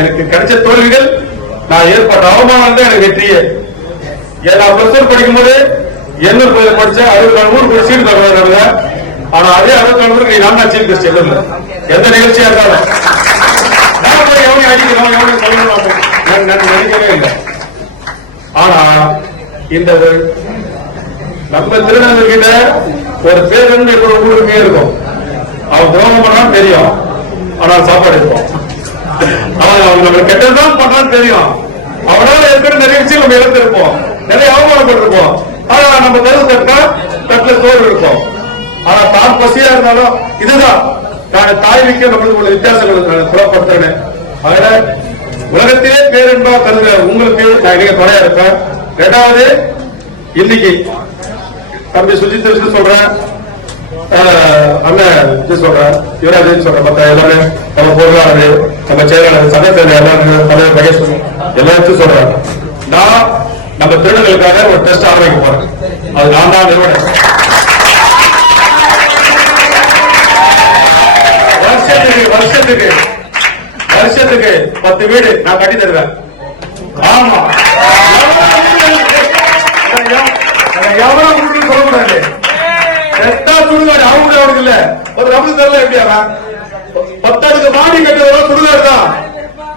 எனக்கு கிடைச்ச தோல்விகள், நான் ஏற்பட்ட அவமானம் தான் எனக்கு வெற்றியே. நான் பிளஸ் ஒன் படிக்கும் போது 800 படிச்சேன், 64 சீட்டு தருவாங்க. ஆனா அதே 64 நான் சீஃப் கெஸ்ட் எந்த நிகழ்ச்சியா இருந்தாலும் எவனையும் அடிக்கணும், எவனையும் சொல்லணும் நினைக்கவே இல்லை. ஆனா இந்த நம்ம திருநெல்வேலியில ஒரு பேருந்து ஊருமே இருக்கும். அவன் துரோகம் பண்ணான்னு தெரியும், ஆனா சாப்பாடு இருக்கும். அவன் நம்ம கெட்டதான் பண்றான்னு தெரியும், அவனால இருக்கிற நிறைய விஷயம் நம்ம இழந்திருப்போம், நிறைய அவமானப்பட்டிருப்போம். ஆனா நம்ம தட்டுல சோறு இருக்கும். ஆனா தான் பசியா இருந்தாலும் இதுதான் நான் தாய்மைக்கு நம்மளுக்கு உள்ள வித்தியாசங்கள் புலப்படுத்துறேன். அதனால உலகத்திலே பேரென்பா கருதுற உங்களுக்கு நான் இன்னைக்கு துணையா இருப்பேன். ரெண்டாவது, இன்னைக்கு தம்பி சுஜித் சொல்றேன், அண்ணன் சொல்றேன், யுவராஜ் சொல்றேன், மத்த எல்லாமே நம்ம பொருளாளர், நம்ம செயலாளர், சட்டத்தேர்தல் எல்லாரும் தலைவர் மகேஷ் எல்லாத்தையும் சொல்றேன். நான் நம்ம திருடங்களுக்காக ஒரு டெஸ்ட் ஆரம்பிக்க போறேன். அது நான் தான் நிறுவனம். வருஷத்துக்கு 10 வீடு நான் கட்டி தருவேன். ஆமா, எவ்வளவு சொல்லக்கூடாது. சுடுகாடு அவங்க அவருக்கு இல்ல, ஒரு ரமணி தரல. எப்படியா 10 அடுக்கு மாடி கட்டுறதா சுடுகாடு தான்.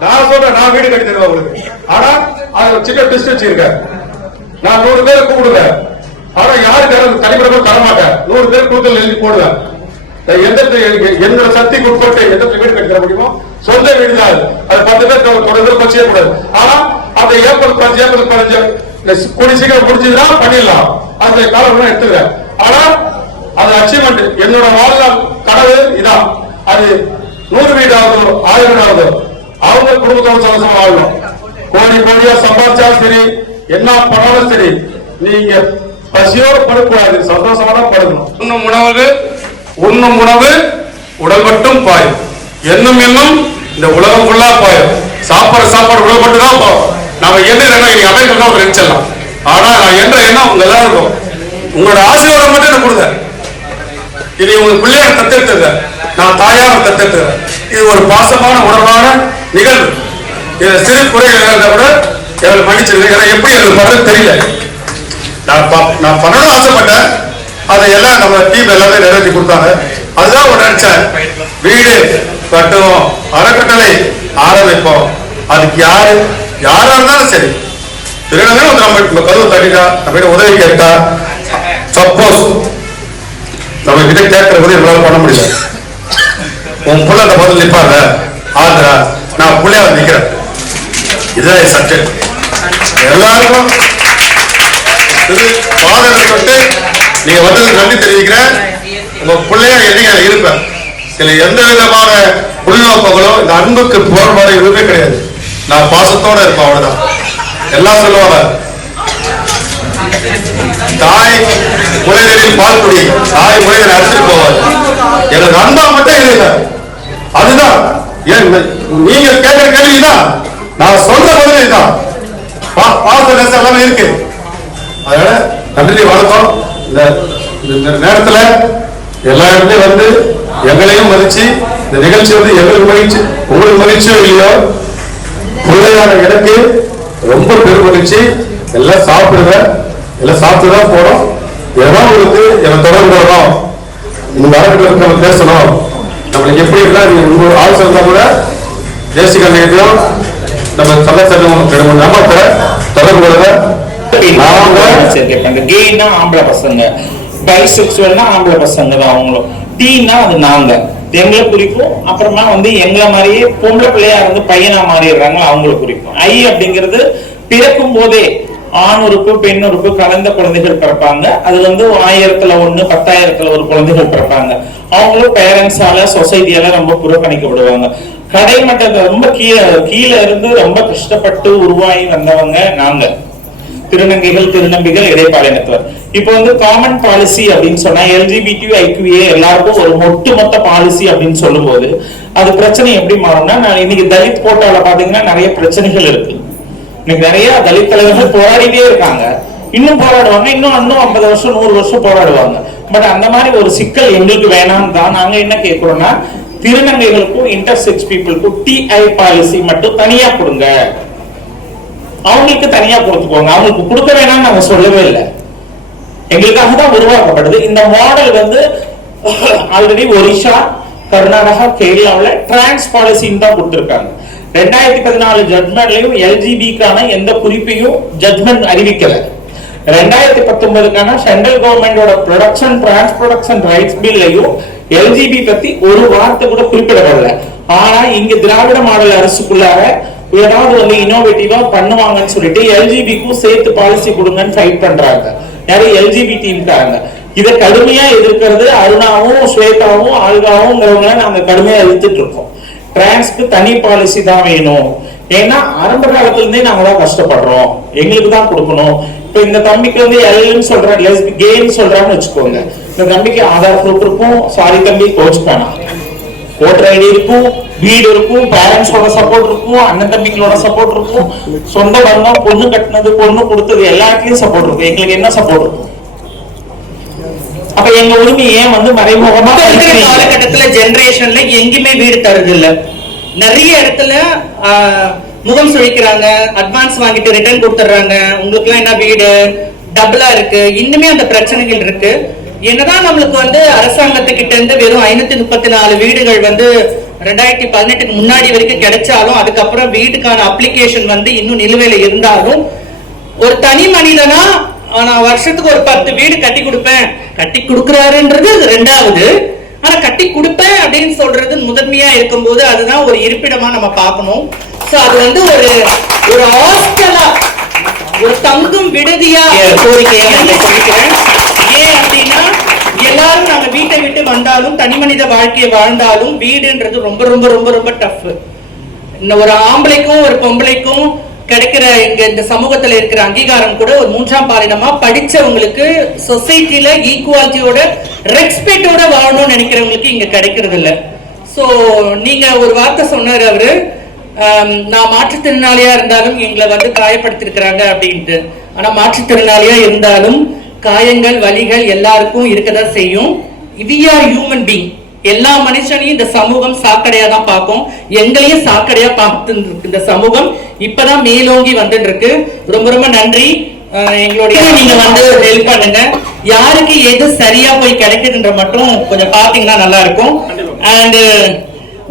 நான் சொல்றேன், நான் வீடு கட்டி தருவேன் உங்களுக்கு. ஆனா அது சின்ன டெஸ்ட் வச்சிருக்கேன். நான் 100 பேரை கூப்பிடுவேன். ஆனா யாருக்கு தனிப்பட்ட தரமாட்டேன். 100 பேர் கூட்டல் எழுதி போடுவேன். என்னோட சக்திக்கு உட்பட்டு எந்த வீடு கட்டி தர முடியுமோ சொந்த வீடு தான். அது 10 பேர் தொடர்ந்து பச்சையே கூடாது. ஆனா அந்த ஏப்ரல் 15 கூடி சீக்கிரம் முடிஞ்சதுன்னா பண்ணிடலாம். அந்த காலம் எடுத்துக்கிறேன். ஆனா அது அச்சீவ்மெண்ட், என்னோட வாழ்நாள் கனவு இதான். அது 100 வீடாவதோ 1000 வீடாவதோ அவங்க குடும்பத்தோட சந்தோஷமா வாழணும். கோடி கோடியா சம்பாதிச்சாலும் சரி, என்ன பண்ணாலும் சரி, நீங்க பசியோடு படக்கூடாது, சந்தோஷமா தான் படுக்கணும். உண்ணும் உணவு உடல் மட்டும் பாயும், என்னும் இன்னும் இந்த உலகம் ஃபுல்லா பாயும். சாப்பாடு உடல் மட்டும் தான் பாயும். நாம என்ன அமெரிக்கா ஒரு நினைச்சிடலாம். ஆனா நான் என்ற எண்ணம் உங்க எல்லாருக்கும் உங்களோட ஆசீர்வாதம் மட்டும் எனக்கு கொடுங்க. இது உங்க பிள்ளைய தத்தெடுத்தது, நான் தாயாக தத்தெடுத்தது. இது ஒரு பாசமான உணர்வான நிகழ்வு. இதுல சிறு குறைகள் இருந்தா கூட எங்களுக்கு மன்னிச்சிருக்கேன். ஏன்னா எப்படி எனக்கு பண்றது தெரியல. நான் பண்ணணும் ஆசைப்பட்டேன். அதை எல்லாம் நம்ம டீம் எல்லாமே நிறைவேற்றி கொடுத்தாங்க. அதுதான் ஒரு நினைச்சேன், வீடு கட்டுவோம், அறக்கட்டளை ஆரம்பிப்போம். அதுக்கு யாரா இருந்தாலும் சரி, திருநங்கை நம்ம கதவு தட்டிட்டா, நம்ம உதவி கேட்டா, சப்போஸ் நம்ம கிட்ட கேட்கிற உதவி நம்மளால பண்ண முடியல. உன் புள்ள அந்த பதில் நிற்பாங்க, ஆந்திரா நான் புள்ளையா நிற்கிறேன். இதுதான் சப்ஜெக்ட். எல்லாருக்கும் பாதகப்பட்டு நீங்க வந்ததுக்கு நன்றி தெரிவிக்கிறேன். உங்க பிள்ளையா என்னைக்கு இருப்பேன். இதுல எந்த விதமான உள்நோக்கங்களோ இந்த அன்புக்கு போராட எதுவுமே கிடையாது. நான் பாசத்தோட இருப்பேன், அவ்வளவுதான். எல்லாம் சொல்லுவாங்க, தாய் முளைகளில் பால் குடி, தாய் முளைகளை அடிச்சுட்டு போவார். எனக்கு அன்பா மட்டும் இல்லை. அதுதான் நீங்க கேட்கிற கேள்விதான், நான் சொல்ற பதிலே தான். பாச நேசம் எல்லாமே இருக்கு. அதனால நன்றி, வணக்கம். இந்த நேரத்துல எல்லா இடத்துலயும் வந்து எங்களையும் மதிச்சு இந்த நிகழ்ச்சி வந்து எங்களுக்கு மகிழ்ச்சி, உங்களுக்கு மகிழ்ச்சியோ இல்லையோ, பிள்ளையான எனக்கு ரொம்ப பெரும் மகிழ்ச்சி. எல்லாம் சாப்பிடுங்க, எல்லாம் சாப்பிட்டுதான் போறோம். எல்லாம் உங்களுக்கு எனக்கு தொடர்பு வரணும், இந்த அரங்கில் நம்ம பேசணும். நம்மளுக்கு எப்படி எல்லாம் உங்க ஆள் சொல்றா கூட தேசிய நிலையத்தையும் நம்ம சட்டசட்டம் நம்ம தொடர்பு வருங்க. கேனா ஆம்பளை பசங்க, பைசெக்சுவல்னா ஆம்பளை பசங்க தான் அவங்களும். டீனா அது நாங்க எங்களை குறிக்கும். அப்புறமா வந்து எங்களை மாதிரியே பொம்பளை பிள்ளையா இருந்து பையனா மாறிடுறாங்க, அவங்களை குறிக்கும். ஐ அப்படிங்கிறது பிறக்கும் போதே ஆண் உறுப்பு பெண் உறுப்பு கலந்த குழந்தைகள் பிறப்பாங்க. அது வந்து 1000ல் 1 10,000ல் 1 குழந்தைகள் பிறப்பாங்க. அவங்களும் பேரண்ட்ஸால சொசைட்டியால ரொம்ப புறக்கணிக்கப்படுவாங்க. கடைமட்டத்தை ரொம்ப கீழே இருந்து ரொம்ப கஷ்டப்பட்டு உருவாகி வந்தவங்க நாங்க திருநங்கைகள் திருநம்பிகள் இடைப்பாளையத்தவர். இப்போ வந்து காமன் பாலிசி அப்படின்னு சொன்னா எல்ஜிபிடி ஐக்யூஏ எல்லாருக்கும் ஒரு ஒட்டுமொத்த பாலிசி அப்படின்னு சொல்லும் போது அது பிரச்சனை எப்படி மாறும்னா, நான் இன்னைக்கு தலித் கோட்டால பாத்தீங்கன்னா நிறைய பிரச்சனைகள் இருக்கு. இன்னைக்கு நிறைய தலித் தலைவர்கள் போராடிட்டே இருக்காங்க, இன்னும் போராடுவாங்க, இன்னும் 50 வருஷம் 100 வருஷம் போராடுவாங்க. பட் அந்த மாதிரி ஒரு சிக்கல் எங்களுக்கு வேணாம்னு தான் நாங்க என்ன கேட்கிறோம்னா, திருநங்கைகளுக்கும் இன்டர்செக்ஸ் பீப்புளுக்கும் டிஐ பாலிசி மட்டும் தனியா கொடுங்க, அவங்களுக்கு தனியா கொடுத்துக்கோங்க. அவங்களுக்கு கொடுக்க வேணாம்னு நாங்க சொல்லவே இல்லை, எங்களுக்காக தான் உருவாக்கப்படுது. இந்த மாடல் வந்து ஆல்ரெடி ஒரிஷா கர்நாடகா கேரளாவில் டிரான்ஸ் பாலிசின்னு தான் கொடுத்திருக்காங்க. 2014 ஜட்மெண்ட்லயும் எல்ஜிபிக்கான எந்த குறிப்பையும் ஜட்மெண்ட் அறிவிக்கல. 2019க்கான சென்ட்ரல் கவர்மெண்டோட ப்ரொடக்ஷன் டிரான்ஸ் ப்ரொடக்ஷன் ரைட்ஸ் பில்லையும் எல்ஜிபி பத்தி ஒரு வார்த்தை கூட குறிப்பிடப்படல. ஆனா இங்க திராவிட மாடல் அரசுக்குள்ளார ஏதாவது வந்து இனோவேட்டிவா பண்ணுவாங்கன்னு சொல்லிட்டு எல்ஜிபிக்கும் சேர்த்து பாலிசி கொடுங்கன்னு ஃபைட் பண்றாங்க. யாரு? எல்ஜிபி டீம்காரங்க. இதை கடுமையா எதிர்க்கிறது அருணாவும் ஸ்வேதாவும் ஆல்காவும் நாங்க கடுமையா எதிர்த்துட்டு இருக்கோம். டிரான்ஸ்க்கு தனி பாலிசி தான் வேணும். ஏன்னா ஆரம்ப காலத்துல இருந்தே நாங்க தான் கஷ்டப்படுறோம், எங்களுக்கு தான் கொடுக்கணும். இப்ப இந்த தம்பிக்கு வந்து எல்னு சொல்றேன், கேன்னு சொல்றான்னு வச்சுக்கோங்க. இந்த தம்பிக்கு ஆதார் ப்ரூஃப் இருக்கும், சாரி தம்பி கோச்சுக்கானா, ஓட்டர் ஐடி இருக்கும், வீடு இருக்கும், பேரண்ட்ஸோட சப்போர்ட் இருக்கும், அண்ணன் தம்பிகளோட சப்போர்ட் இருக்கும், சொந்த பந்தம், பொண்ணு கட்டினது பொண்ணு கொடுத்தது எல்லாத்தையும் சப்போர்ட் இருக்கும். எங்களுக்கு என்ன சப்போர்ட் இருக்கும்? அப்ப எங்க உரிமை ஏன் வந்து மறைமுகமா இருக்கிற காலகட்டத்துல ஜெனரேஷன்ல எங்கேயுமே வீடு தருது இல்ல. நிறைய இடத்துல முகம் சுழிக்கிறாங்க, அட்வான்ஸ் வாங்கிட்டு ரிட்டர்ன் கொடுத்துறாங்க. உங்களுக்கு எல்லாம் என்ன வீடு டபுளா இருக்கு, இன்னுமே அந்த பிரச்சனைகள் இருக்கு. என்னதான் நம்மளுக்கு வந்து அரசாங்கத்துக்கிட்ட இருந்து வெறும் 534 வீடுகள் வந்து 2018க்கு முன்னாடி வரைக்கும் கிடைச்சாலும், அதுக்கப்புறம் வீட்டுக்கான அப்ளிகேஷன் வந்து இன்னும் நிலுவையில இருந்தாலும், ஒரு தனி மனிதனா நான் வருஷத்துக்கு ஒரு 10 வீடு கட்டி கொடுப்பேன், கட்டி கொடுக்கிறாருன்றது ரெண்டாவது. ஆனா கட்டி கொடுப்பேன் அப்படின்னு சொல்றது முதன்மையா இருக்கும்போது அதுதான் ஒரு இருப்பிடமா நம்ம பார்க்கணும். சோ அது வந்து ஒரு ஹாஸ்டலா, ஒரு தங்கும் விடுதியா கோரிக்கையா நான் சொல்லிக்கிறேன். ஏன் அப்படின்னா, எல்லாரும் நாங்க வீட்டை விட்டு வந்தாலும் தனி மனித வாழ்க்கையை வாழ்ந்தாலும் வீடுன்றது ரொம்ப ரொம்ப ரொம்ப ரொம்ப டஃப். ஒரு ஆம்பளைக்கும் ஒரு பொம்பளைக்கும் கிடைக்கிற இந்த சமூகத்துல இருக்கிற அங்கீகாரம் கூட ஒரு 3ஆம் பாலினமா படிச்சவங்களுக்கு சொசைட்டில ஈக்குவாலிட்டியோட ரெஸ்பெக்டோட வாழணும்னு நினைக்கிறவங்களுக்கு இங்க கிடைக்கிறது இல்ல. சோ நீங்க ஒரு வார்த்தை சொன்னாரு அவரு, நான் மாற்றுத்திறனாளியா இருந்தாலும் எங்களை வந்து காயப்படுத்திருக்கிறாங்க அப்படின்ட்டு. ஆனா மாற்றுத்திறனாளியா இருந்தாலும் காயங்கள் வலிகள் எல்லாருக்கும் இருக்கதான் செய்யும். We are human being. எல்லா மனுஷனையும் இந்த சமூகம் சாக்கடையா தான் பார்க்கும், எங்களையும் சாக்கடையா பார்த்து இந்த சமூகம் இப்பதான் மேலோங்கி வந்துட்டு இருக்கு. ரொம்ப ரொம்ப நன்றி. எங்களுடைய நீங்க வந்து ஹெல்ப் பண்ணுங்க. யாருக்கு எது சரியா போய் கிடைக்குதுன்ற மட்டும் கொஞ்சம் பாத்தீங்கன்னா நல்லா இருக்கும். And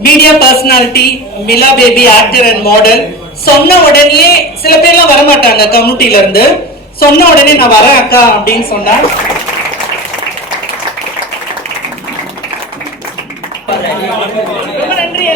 media personality Mila baby actor and model சொன்ன உடனே சில பேர்லாம் வரமாட்டாங்க கம்யூனிட்டில இருந்து, சொன்ன உடனே நான் வரேன் அக்கா அப்படின்னு சொன்னா ரொம்ப நன்றி.